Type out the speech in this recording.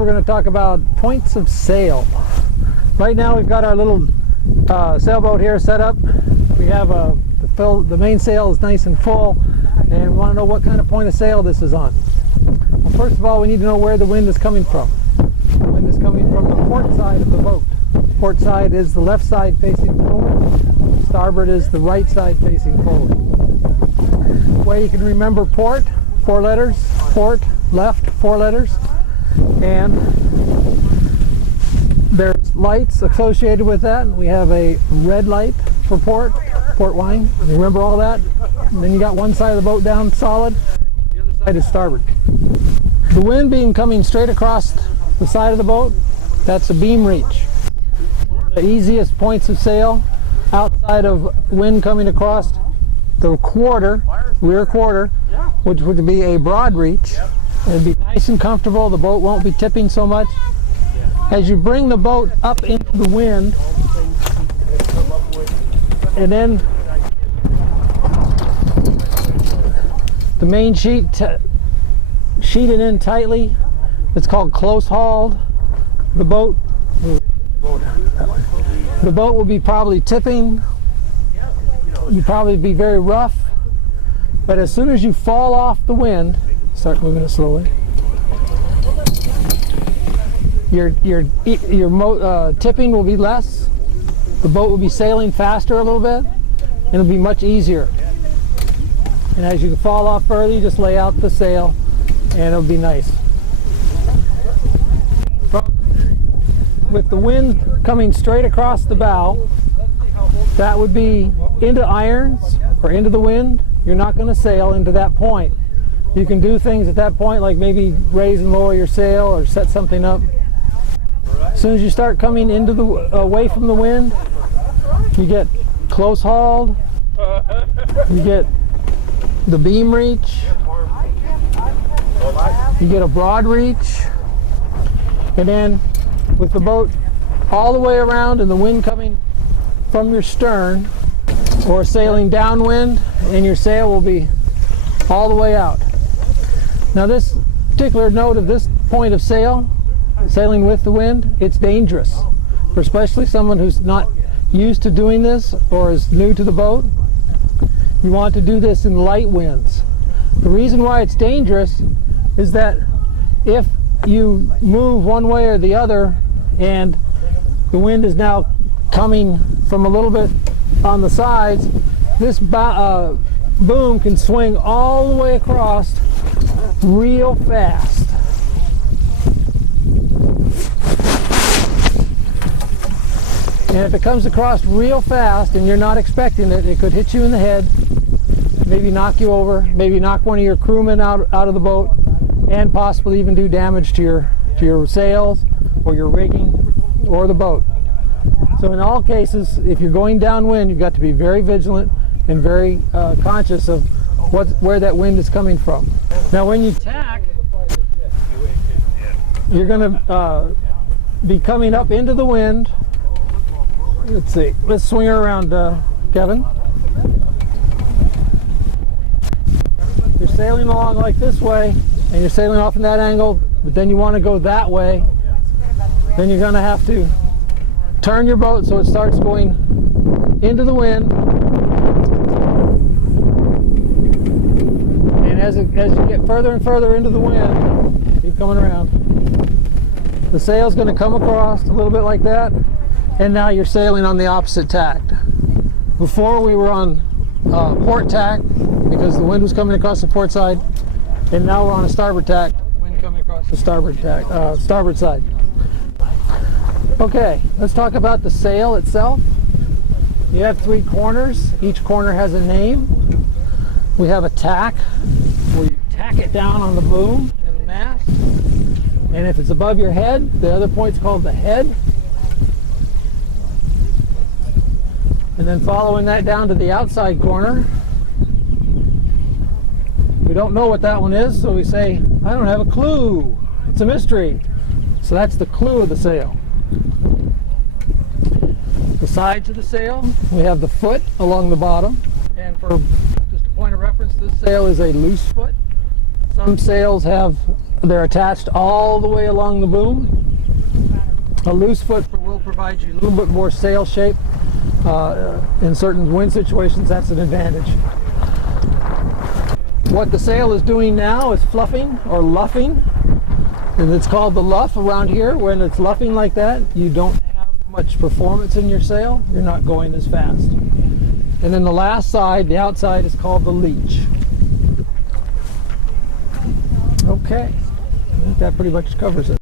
we're going to talk about points of sail. Right now we've got our little sailboat here set up. We have the main sail is nice and full, and we want to know what kind of point of sail this is on. Well, first of all, we need to know where the wind is coming from. The wind is coming from the port side of the boat. Port side is the left side facing forward. Starboard is the right side facing forward. The way you can remember port, 4 letters. Port, left, 4 letters. And there's lights associated with that. We have a red light for port wine. You remember all that? And then you got one side of the boat down solid. The other side is starboard. The wind being coming straight across the side of the boat, that's a beam reach. The easiest points of sail outside of wind coming across the rear quarter, which would be a broad reach. It'd be nice and comfortable. The boat won't be tipping so much. As you bring the boat up into the wind, and then the main sheet sheeted in tightly, it's called close hauled. The boat will be probably tipping. You'll probably be very rough, but as soon as you fall off the wind, start moving it slowly. Your tipping will be less. The boat will be sailing faster a little bit, and it'll be much easier. And as you fall off further, you just lay out the sail, and it'll be nice. With the wind coming straight across the bow, that would be into irons or into the wind. You're not going to sail into that point. You can do things at that point, like maybe raise and lower your sail or set something up. As soon as you start coming into the away from the wind, you get close hauled. You get the beam reach. You get a broad reach, and then with the boat all the way around and the wind coming from your stern or sailing downwind, and your sail will be all the way out. Now, this particular note of this point of sail, sailing with the wind, it's dangerous for especially someone who's not used to doing this or is new to the boat. You want to do this in light winds. The reason why it's dangerous is that if you move one way or the other and the wind is now coming from a little bit on the sides, this boom can swing all the way across real fast. And if it comes across real fast and you're not expecting it, it could hit you in the head, maybe knock you over, maybe knock one of your crewmen out of the boat, and possibly even do damage to your sails or your rigging or the boat. So in all cases, if you're going downwind, you've got to be very vigilant and very conscious of where that wind is coming from. Now when you tack, you're going to be coming up into the wind. Let's see, let's swing her around, Kevin. You're sailing along like this way, and you're sailing off in that angle, but then you want to go that way. Then you're going to have to turn your boat so it starts going into the wind. And as you get further and further into the wind, keep coming around. The sail's going to come across a little bit like that, and now you're sailing on the opposite tack. Before we were on port tack because the wind was coming across the port side, and now we're on a starboard tack, wind coming across the starboard side. Okay, let's talk about the sail itself. You have 3 corners. Each corner has a name. We have a tack, where you tack it down on the boom and the mast. And if it's above your head, the other point's called the head. And then following that down to the outside corner, we don't know what that one is, so we say, I don't have a clue. It's a mystery. So that's the clue of the sail. The sides of the sail, we have the foot along the bottom. And for just a point of reference, this sail is a loose foot. Some sails have They're attached all the way along the boom. A loose foot will provide you a little bit more sail shape. In certain wind situations, that's an advantage. What the sail is doing now is fluffing or luffing, and it's called the luff around here. When it's luffing like that, you don't have much performance in your sail. You're not going as fast. And then the last side, the outside, is called the leech. Okay, I think that pretty much covers it.